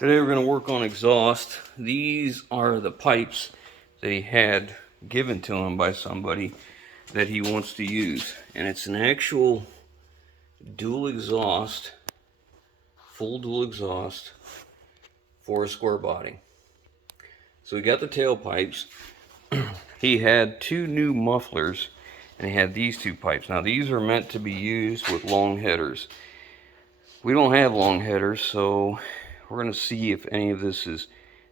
Today we're going to work on exhaust. These are the pipes that he had given to him by somebody that he wants to use. And it's an actual dual exhaust, full dual exhaust for a square body. So we got the tailpipes. He had two new mufflers and he had these two pipes. Now these are meant to be used with long headers. We don't have long headers, so we're going to see if any of this is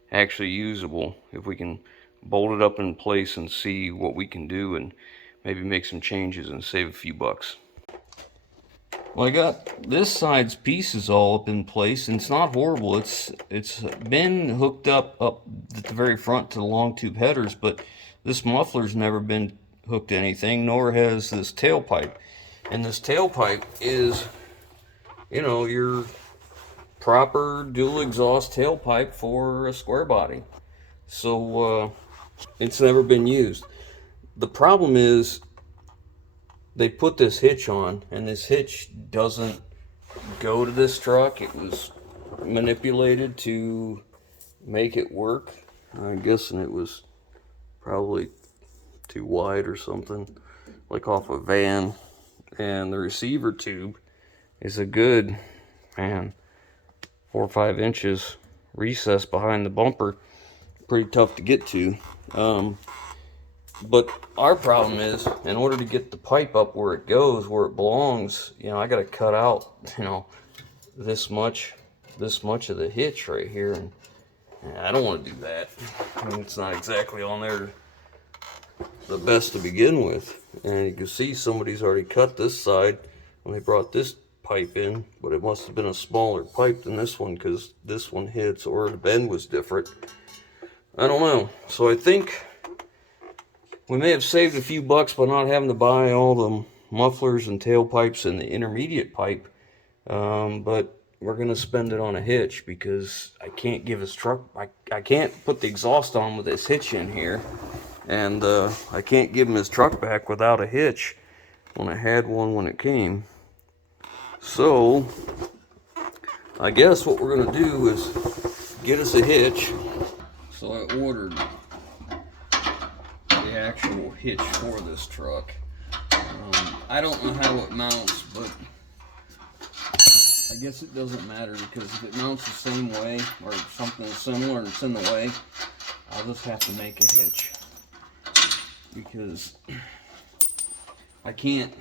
actually usable, if we can bolt it up in place and see what we can do and maybe make some changes and save a few bucks. Well, I got this side's pieces all up in place, and it's not horrible. It's been hooked up at the very front to the long tube headers, but this muffler's never been hooked to anything, nor has this tailpipe. And this tailpipe is, you know, your proper dual exhaust tailpipe for a square body. So it's never been used. The problem is they put this hitch on, and this hitch doesn't go to this truck. It was manipulated to make it work. I'm guessing it was probably too wide or something, like off a van. And the receiver tube is a good, man, 4 or 5 inches recess behind the bumper. Pretty tough to get to. But our problem is, in order to get the pipe up where it goes, where it belongs, you know, I got to cut out, you know, this much of the hitch right here, and I don't want to do that. I mean, it's not exactly on there the best to begin with. And you can see somebody's already cut this side when they brought this pipe in, but it must have been a smaller pipe than this one, because this one hits, or the bend was different. I don't know. So I think we may have saved a few bucks by not having to buy all the mufflers and tailpipes and the intermediate pipe, but we're gonna spend it on a hitch, because I can't give his truck, I can't put the exhaust on with this hitch in here, and I can't give him his truck back without a hitch when I had one when it came. So I guess what we're gonna do is get us a hitch. So I ordered the actual hitch for this truck. I don't know how it mounts, but I guess it doesn't matter, because if it mounts the same way or something similar and it's in the way, I'll just have to make a hitch, because I can't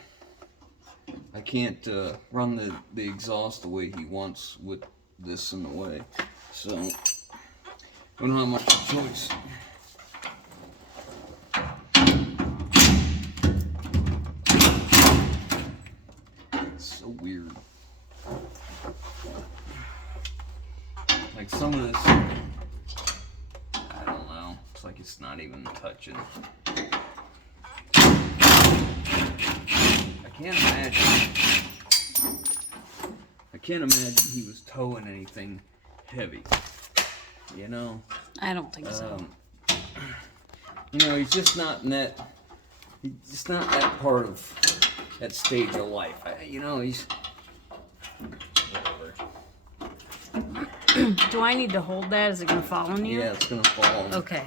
run the exhaust the way he wants with this in the way. So I don't have much choice. It's so weird. Like some of this, I don't know. It's like it's not even touching. I can't imagine he was towing anything heavy, you know? I don't think so. You know, he's just not in that, he's just not that part of that stage of life. You know, he's, whatever. Do I need to hold that? Is it going to fall on you? Yeah, it's going to fall on. Okay.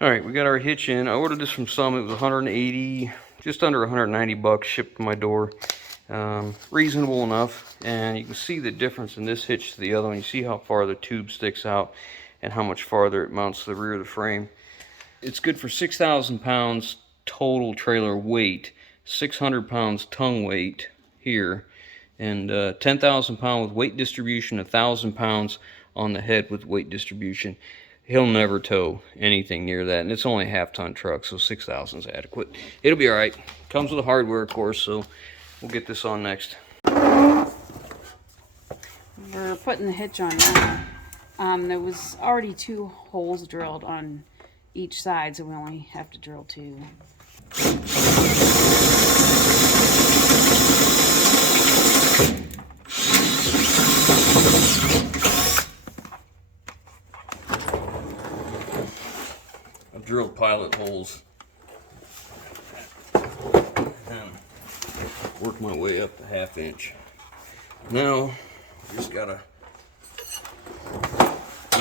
Alright, we got our hitch in. I ordered this from Summit. It was 180, just under 190 bucks shipped to my door. Reasonable enough, and you can see the difference in this hitch to the other one. You see how far the tube sticks out and how much farther it mounts to the rear of the frame. It's good for 6,000 pounds total trailer weight, 600 pounds tongue weight here, and 10,000 pound with weight distribution, 1,000 pounds on the head with weight distribution. He'll never tow anything near that, and it's only a half-ton truck, so 6,000 is adequate. It'll be all right. Comes with the hardware, of course, so we'll get this on next. We're putting the hitch on now. There was already 2 holes drilled on each side, so we only have to drill 2. I've drilled pilot holes and worked my way up to 1/2 inch. Now, just gotta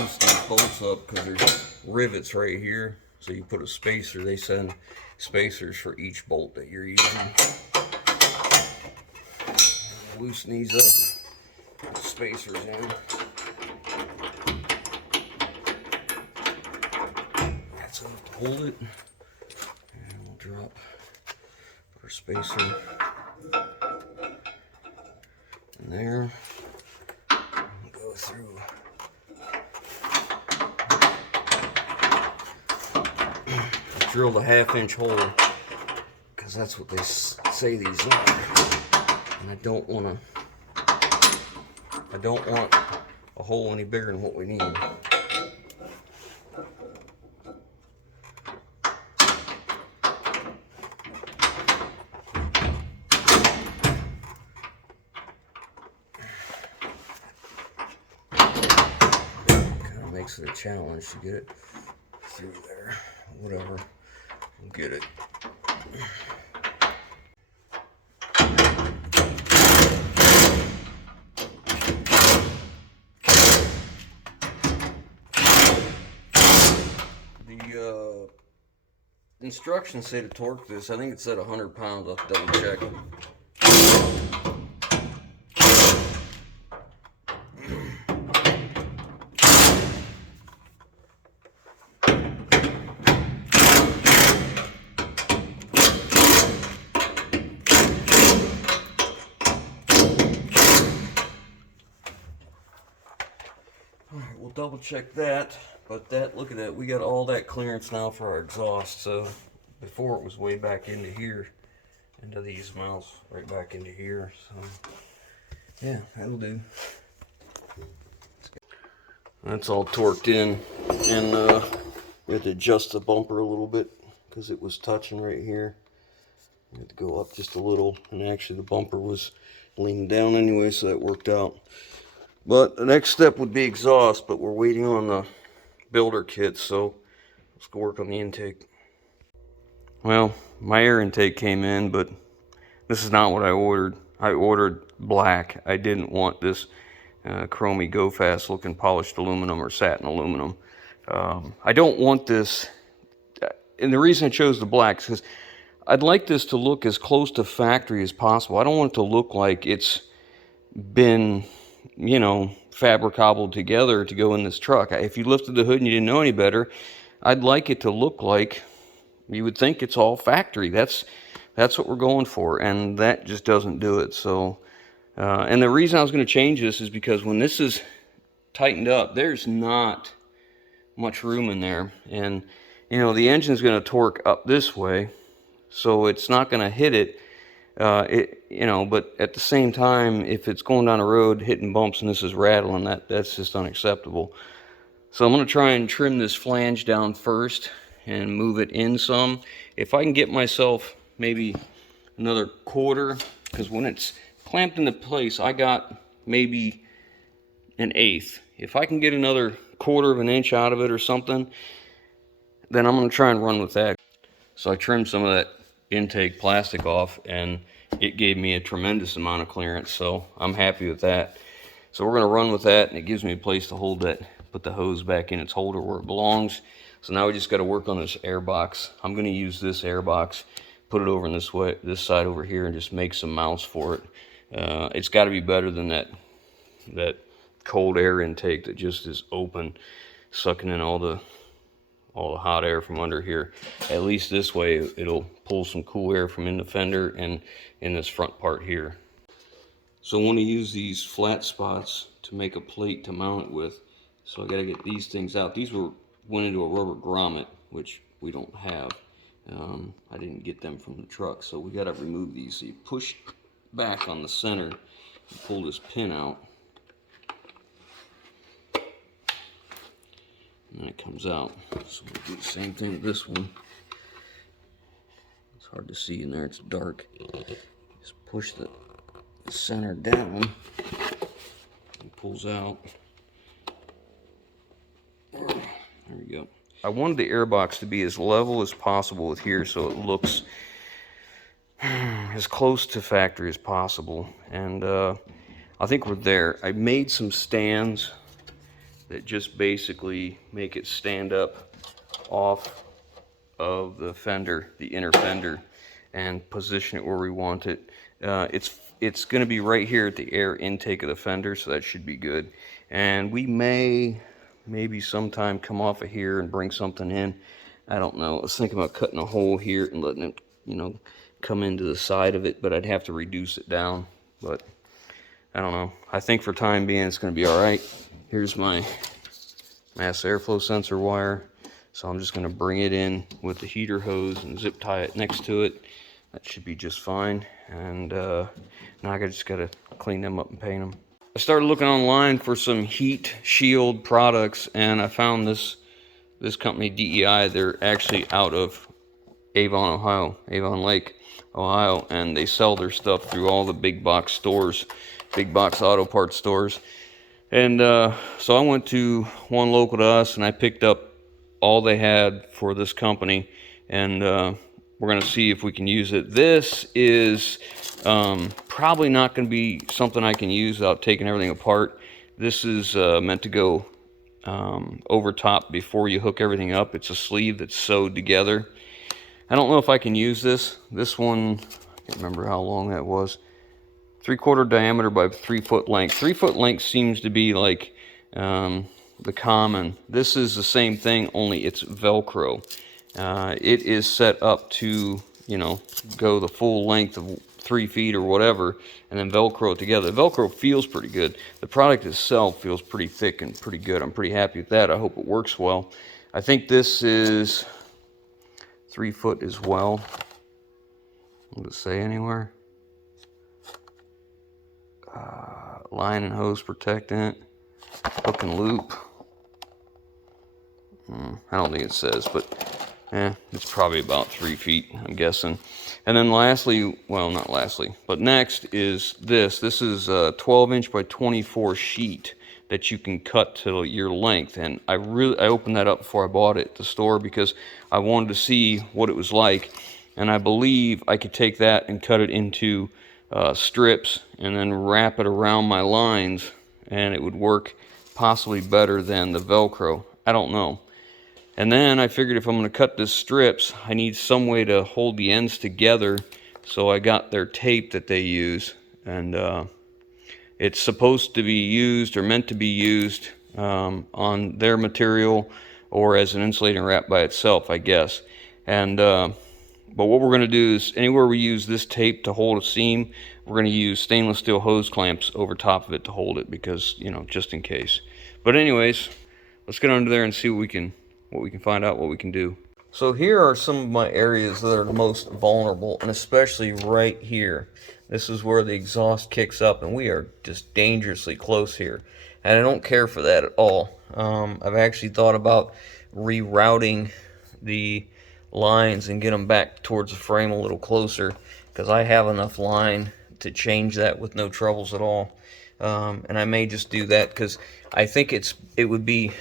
loose these bolts up because there's rivets right here. So you put a spacer. They send spacers for each bolt that you're using. Loosen these up. Put the spacers in. That's enough to hold it. And we'll drop our spacer in there. And go through. Drilled a 1/2-inch hole because that's what they say these are, and I don't want a hole any bigger than what we need. Kind of makes it a challenge to get it through there. Whatever. We'll get it. The instructions say to torque this. I think it said 100 pounds. I'll have to double check. Alright, we'll double check that. But that, look at that, we got all that clearance now for our exhaust. So before it was way back into here, into these mouths, right back into here. So yeah, that'll do. That's all torqued in, and we had to adjust the bumper a little bit because it was touching right here. We had to go up just a little, and actually the bumper was leaning down anyway, so that worked out. But the next step would be exhaust, but we're waiting on the builder kit, so let's go work on the intake. Well, my air intake came in, but this is not what I ordered. I ordered black. I didn't want this chromy go fast looking polished aluminum or satin aluminum. I don't want this, and the reason I chose the black is because I'd like this to look as close to factory as possible. I don't want it to look like it's been, you know, fabricable together to go in this truck. If you lifted the hood and you didn't know any better, I'd like it to look like you would think it's all factory. That's what we're going for, and that just doesn't do it. So and the reason I was going to change this is because when this is tightened up, there's not much room in there, and you know the engine's going to torque up this way, so it's not going to hit it. You know, but at the same time, if it's going down the road hitting bumps and this is rattling, that's just unacceptable. So I'm going to try and trim this flange down first and move it in some. If I can get myself maybe another quarter, because when it's clamped into place, I got maybe 1/8. If I can get another 1/4 of an inch out of it or something, then I'm going to try and run with that. So I trimmed some of that intake plastic off, and it gave me a tremendous amount of clearance, so I'm happy with that. So we're going to run with that, and it gives me a place to hold that, put the hose back in its holder where it belongs. So now we just got to work on this air box. I'm going to use this air box, put it over in this way, this side over here, and just make some mounts for it. It's got to be better than that cold air intake that just is open, sucking in all the hot air from under here. At least this way it'll pull some cool air from in the fender and in this front part here. So I want to use these flat spots to make a plate to mount it with. So I got to get these things out. These went into a rubber grommet, which we don't have. I didn't get them from the truck, so we got to remove these. So you push back on the center and pull this pin out, and then it comes out. So we'll do the same thing with this one. It's hard to see in there, it's dark. Just push the center down, and pulls out. There we go. I wanted the air box to be as level as possible with here, so it looks as close to factory as possible. And I think we're there. I made some stands that just basically make it stand up off of the fender, the inner fender, and position it where we want it. It's going to be right here at the air intake of the fender, so that should be good. And we maybe sometime come off of here and bring something in. I don't know. I was thinking about cutting a hole here and letting it, you know, come into the side of it, but I'd have to reduce it down. But I don't know. I think for time being it's going to be all right. Here's my mass airflow sensor wire. So I'm just going to bring it in with the heater hose and zip tie it next to it. That should be just fine. And now I just got to clean them up and paint them. I started looking online for some heat shield products, and I found this company, DEI. They're actually out of Avon, Ohio, Avon Lake, Ohio, and they sell their stuff through all the big box stores, big box auto parts stores. And so I went to one local to us, and I picked up all they had for this company, and we're going to see if we can use it. This is probably not going to be something I can use without taking everything apart. This is meant to go over top before you hook everything up. It's a sleeve that's sewed together. I don't know if I can use this. This one, I can't remember how long that was. 3/4 diameter by 3 foot length. 3 foot length seems to be like the common. This is the same thing, only it's Velcro. It is set up to, you know, go the full length of 3 feet or whatever, and then Velcro it together. The Velcro feels pretty good. The product itself feels pretty thick and pretty good. I'm pretty happy with that. I hope it works well. I think this is 3 foot as well. Does it say anywhere? Line and hose protectant, hook and loop. I don't think it says, but it's probably about 3 feet, I'm guessing. And then lastly, well, not lastly, but next is this. This is a 12-inch by 24 sheet that you can cut to your length. And I opened that up before I bought it at the store because I wanted to see what it was like. And I believe I could take that and cut it into strips and then wrap it around my lines, and it would work possibly better than the Velcro. I don't know. And then I figured if I'm going to cut this strips, I need some way to hold the ends together, so I got their tape that they use, and it's supposed to be used or meant to be used on their material or as an insulating wrap by itself, I guess. And but what we're going to do is anywhere we use this tape to hold a seam, we're going to use stainless steel hose clamps over top of it to hold it, because, you know, just in case. But anyways, let's get under there and see what we can find out, what we can do. So here are some of my areas that are the most vulnerable, and especially right here. This is where the exhaust kicks up, and we are just dangerously close here. And I don't care for that at all. I've actually thought about rerouting the lines and get them back towards the frame a little closer, because I have enough line to change that with no troubles at all. And I may just do that because I think it would be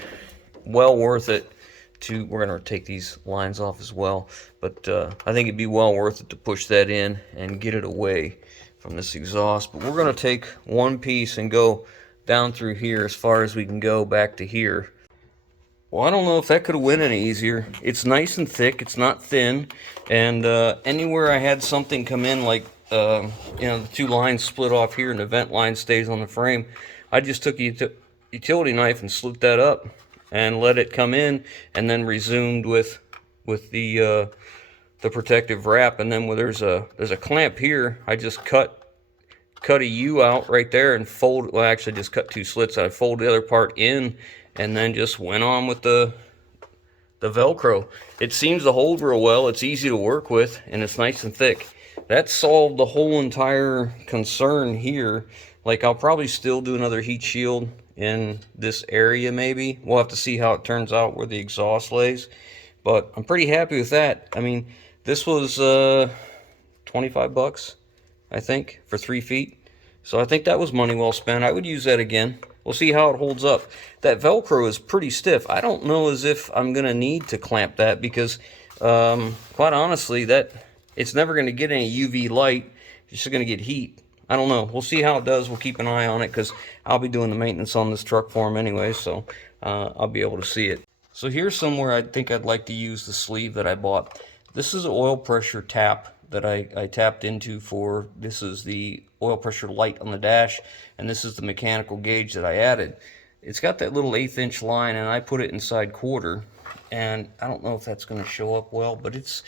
well worth it to, we're going to take these lines off as well, but I think it'd be well worth it to push that in and get it away from this exhaust. But we're going to take one piece and go down through here as far as we can go back to here. Well, I don't know if that could have went any easier. It's nice and thick, it's not thin, and anywhere I had something come in, like you know, the two lines split off here and the vent line stays on the frame, I just took a utility knife and slit that up and let it come in, and then resumed with the protective wrap. And then when there's a clamp here, I just cut a U out right there and fold, well, actually just cut 2 slits. I fold the other part in and then just went on with the Velcro. It seems to hold real well. It's easy to work with, and it's nice and thick. That solved the whole entire concern here. Like, I'll probably still do another heat shield in this area maybe. We'll have to see how it turns out where the exhaust lays. But I'm pretty happy with that. I mean, this was 25 bucks, I think, for 3 feet. So I think that was money well spent. I would use that again. We'll see how it holds up. That Velcro is pretty stiff. I don't know as if I'm going to need to clamp that, because quite honestly, it's never going to get any UV light. It's just going to get heat. I don't know. We'll see how it does. We'll keep an eye on it, because I'll be doing the maintenance on this truck for him anyway. So I'll be able to see it. So here's somewhere I think I'd like to use the sleeve that I bought. This is an oil pressure tap that I tapped into for, this is the oil pressure light on the dash, and this is the mechanical gauge that I added. It's got that little 1/8 inch line, and I put it inside quarter, and I don't know if that's going to show up well, but it's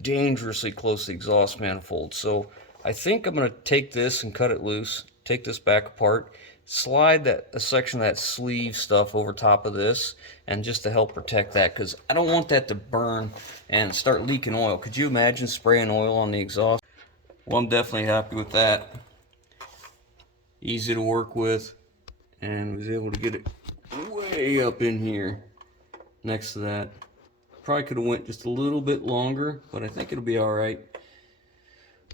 dangerously close to the exhaust manifold. So I think I'm going to take this and cut it loose, take this back apart, slide a section of that sleeve stuff over top of this, and just to help protect that, because I don't want that to burn and start leaking oil. Could you imagine spraying oil on the exhaust? Well, I'm definitely happy with that. Easy to work with, and was able to get it way up in here next to that. Probably could have went just a little bit longer, but I think it'll be all right.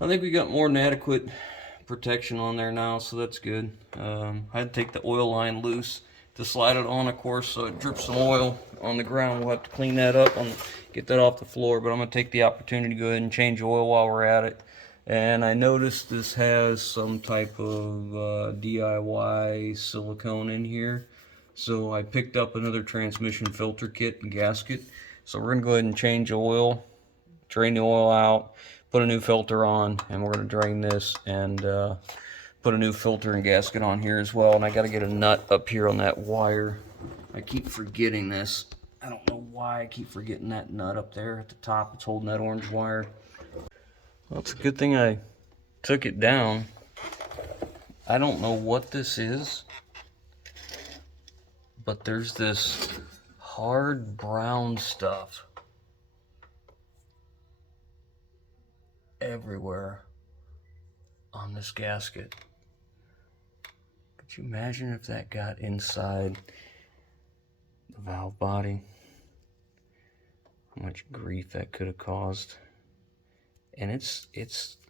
I think we got more than adequate protection on there now, so that's good. I had to take the oil line loose to slide it on, of course, so it drips some oil on the ground. We'll have to clean that up and get that off the floor, but I'm going to take the opportunity to go ahead and change oil while we're at it. And I noticed this has some type of DIY silicone in here, so I picked up another transmission filter kit and gasket. So we're going to go ahead and change oil, drain the oil out, put a new filter on, and we're going to drain this and put a new filter and gasket on here as well. And I got to get a nut up here on that wire. I keep forgetting this. I don't know why I keep forgetting that nut up there at the top. It's holding that orange wire. Well, it's a good thing I took it down. I don't know what this is, but there's this hard brown stuff everywhere on this gasket. Could you imagine if that got inside the valve body? How much grief that could have caused. And it's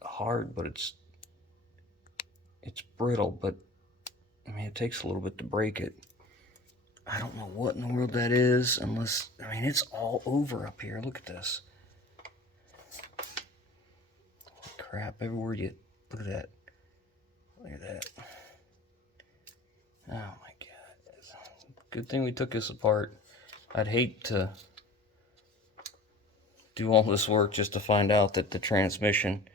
hard, but it's brittle, but I mean, it takes a little bit to break it. I don't know what in the world that is, unless, I mean, it's all over up here. Look at this. Crap, everywhere you look at that. Look at that. Oh my God. Good thing we took this apart. I'd hate to do all this work just to find out that the transmission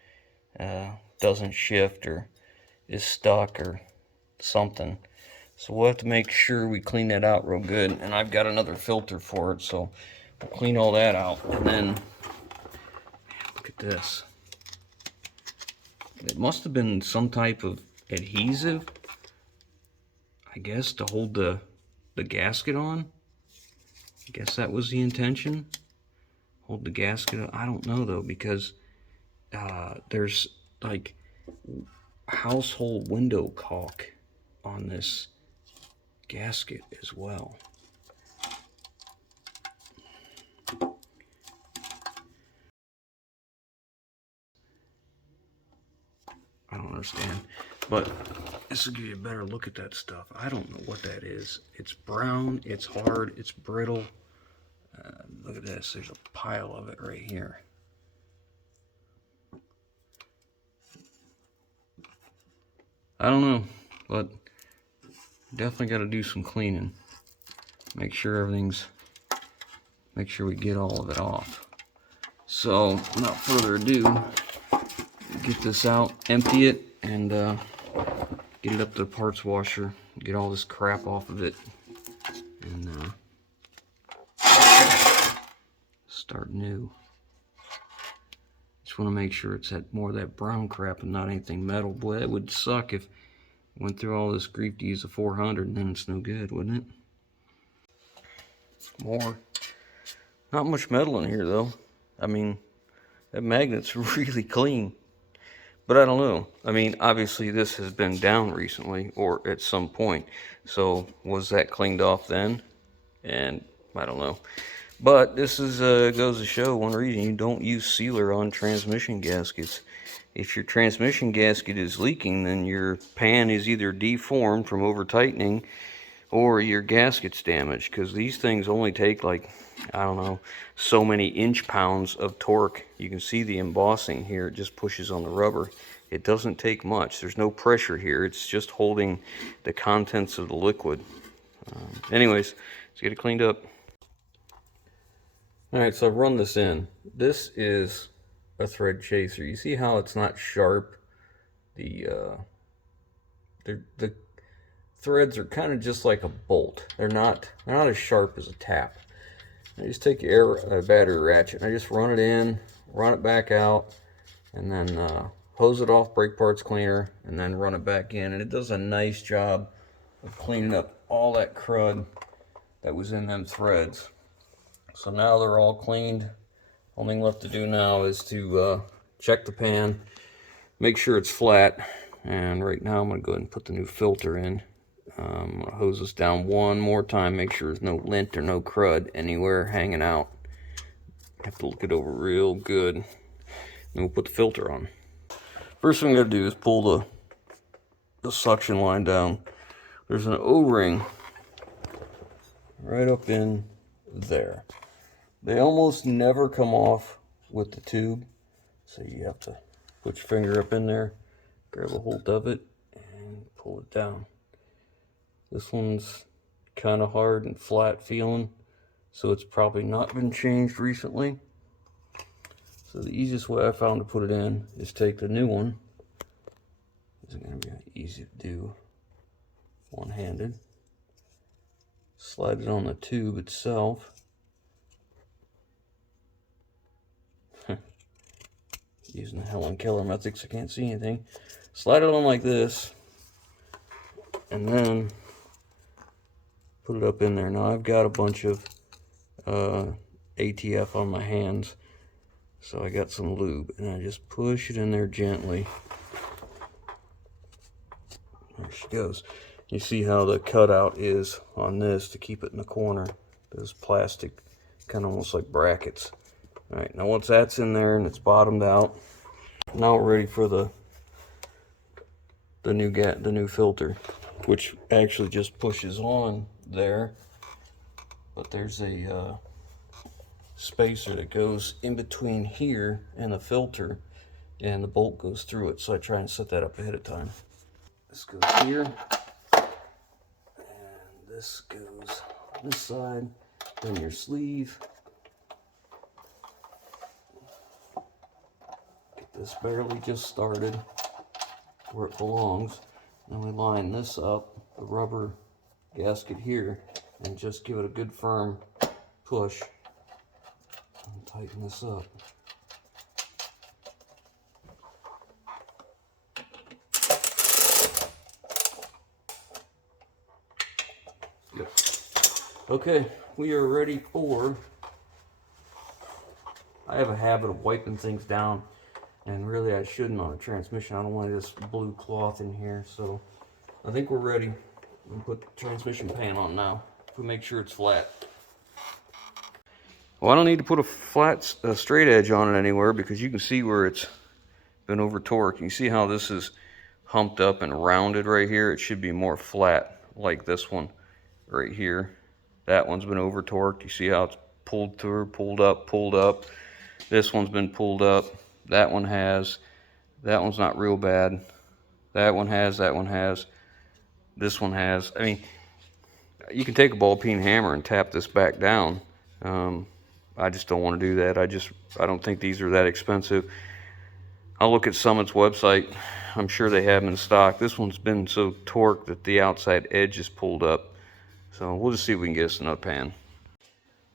doesn't shift or is stuck or something. So we'll have to make sure we clean that out real good. And I've got another filter for it, so we'll clean all that out. And then, man, look at this. It must have been some type of adhesive, I guess, to hold the gasket on. I guess that was the intention. Hold the gasket on. I don't know though, because there's like household window caulk on this gasket as well. I don't understand, but this will give you a better look at that stuff. I don't know what that is. It's brown, it's hard, it's brittle. Look at this, there's a pile of it right here. I don't know, but definitely got to do some cleaning. Make sure we get all of it off. So, without further ado, get this out, empty it, and get it up to the parts washer, get all this crap off of it, and start new. Just want to make sure it's that more of that brown crap and not anything metal. Boy, that would suck if I went through all this grief to use a 400 and then it's no good, wouldn't it? More. Not much metal in here though. I mean, that magnet's really clean. But I don't know. I mean, obviously this has been down recently or at some point. So was that cleaned off then? And I don't know. But this is goes to show one reason you don't use sealer on transmission gaskets. If your transmission gasket is leaking, then your pan is either deformed from over tightening or your gasket's damaged, because these things only take like, I don't know, so many inch-pounds of torque. You can see the embossing here, it just pushes on the rubber. It doesn't take much. There's no pressure here. It's just holding the contents of the liquid. Anyways, Let's get it cleaned up. Alright, so I've run this in. This is a thread chaser. You see how it's not sharp? The threads are kind of just like a bolt. They're not as sharp as a tap. I just take your battery ratchet and I just run it in, run it back out, and then hose it off brake parts cleaner, and then run it back in. And it does a nice job of cleaning up all that crud that was in them threads. So now they're all cleaned. Only thing left to do now is to check the pan, make sure it's flat. And right now I'm going to go ahead and put the new filter in. I'm going to hose this down one more time, make sure there's no lint or no crud anywhere hanging out. Have to look it over real good. Then we'll put the filter on. First thing I'm going to do is pull the suction line down. There's an O-ring right up in there. They almost never come off with the tube, so you have to put your finger up in there, grab a hold of it, and pull it down. This one's kind of hard and flat feeling, so it's probably not been changed recently. So the easiest way I found to put it in is take the new one. Isn't going to be easy to do one-handed. Slide it on the tube itself. Using the Helen Keller method, so I can't see anything. Slide it on like this, and then put it up in there. Now I've got a bunch of ATF on my hands, so I got some lube, and I just push it in there gently. There she goes. You see how the cutout is on this to keep it in the corner. Those plastic, kind of almost like brackets. Alright, now once that's in there and it's bottomed out, now we're ready for the new filter, which actually just pushes on there. But there's a spacer that goes in between here and the filter, and the bolt goes through it, so I try and set that up ahead of time. This goes here, and this goes on this side, then your sleeve. Get this barely just started where it belongs. Then we line this up, the rubber gasket here, and just give it a good firm push and tighten this up. Okay, we are ready for... I have a habit of wiping things down, and really I shouldn't on a transmission. I don't want this blue cloth in here, so I think we're ready. We'll put the transmission pan on now. We make sure it's flat. Well, I don't need to put a straight edge on it anywhere, because you can see where it's been over torqued. You see how this is humped up and rounded right here? It should be more flat, like this one right here. That one's been over torqued. You see how it's pulled through, pulled up, pulled up. This one's been pulled up. That one has. That one's not real bad. That one has. That one has. This one has. I mean, you can take a ball peen hammer and tap this back down. I just don't want to do that. I don't think these are that expensive. I'll look at Summit's website. I'm sure they have them in stock. This one's been so torqued that the outside edge is pulled up. So we'll just see if we can get us another pan.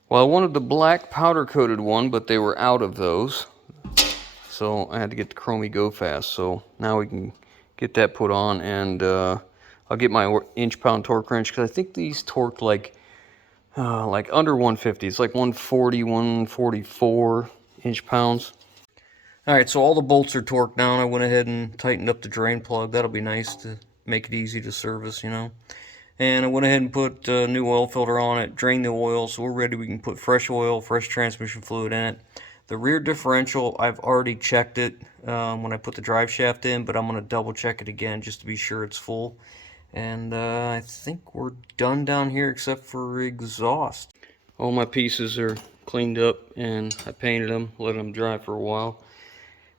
Well, I wanted the black powder coated one, but they were out of those. So I had to get the Chromie Go Fast. So now we can get that put on, and I'll get my inch-pound torque wrench, because I think these torqued like under 150. It's like 140, 144 inch-pounds. All right, so all the bolts are torqued down. I went ahead and tightened up the drain plug. That'll be nice to make it easy to service, you know. And I went ahead and put a new oil filter on it, drained the oil, so we're ready. We can put fresh oil, fresh transmission fluid in it. The rear differential, I've already checked it when I put the drive shaft in, but I'm going to double check it again just to be sure it's full. And I think we're done down here except for exhaust. All my pieces are cleaned up, and I painted them, let them dry for a while.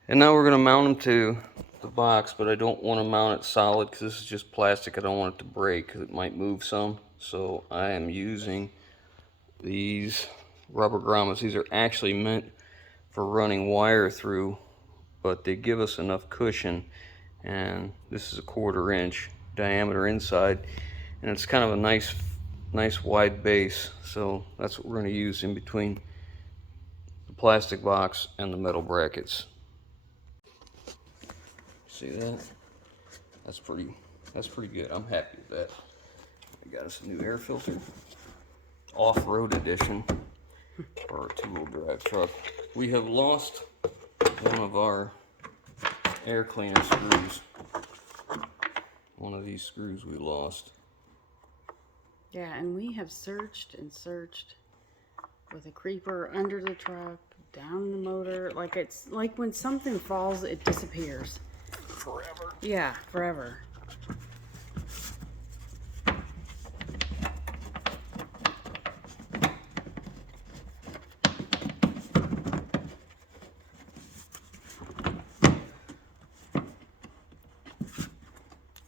And now we're going to mount them to the box, but I don't want to mount it solid because this is just plastic. I don't want it to break because it might move some. So I am using these rubber grommets. These are actually meant for running wire through, but they give us enough cushion, and this is a 1/4 inch diameter inside, and it's kind of a nice wide base, so that's what we're going to use in between the plastic box and the metal brackets. See that? That's pretty good. I'm happy with that. I got us a new air filter, off-road edition for our 2-wheel drive truck. We have lost one of our air cleaner screws. One of these screws we lost. Yeah, and we have searched and searched with a creeper under the truck, down the motor. Like, it's like when something falls, it disappears. Forever. Yeah, forever.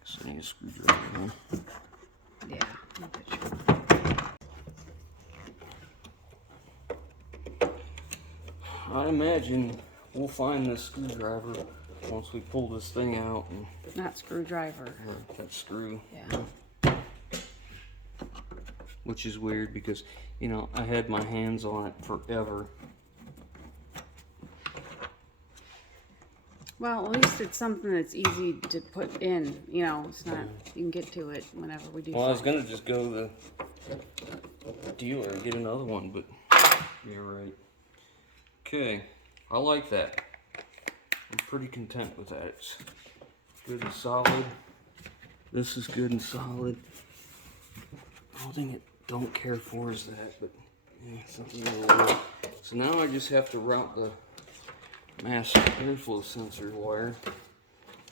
So I need a screwdriver. Yeah, I'm not sure. I imagine we'll find this screwdriver once we pull this thing out. And Not screwdriver. that screw. Yeah. Which is weird because, you know, I had my hands on it forever. Well, at least it's something that's easy to put in. You know, it's not. You can get to it whenever we do. Well, I was gonna just go to the dealer and get another one, but you're right. Okay, I like that. I'm pretty content with that. It's good and solid. This is good and solid. The only thing I don't care for is that, but yeah, something will. So now I just have to route the mass airflow sensor wire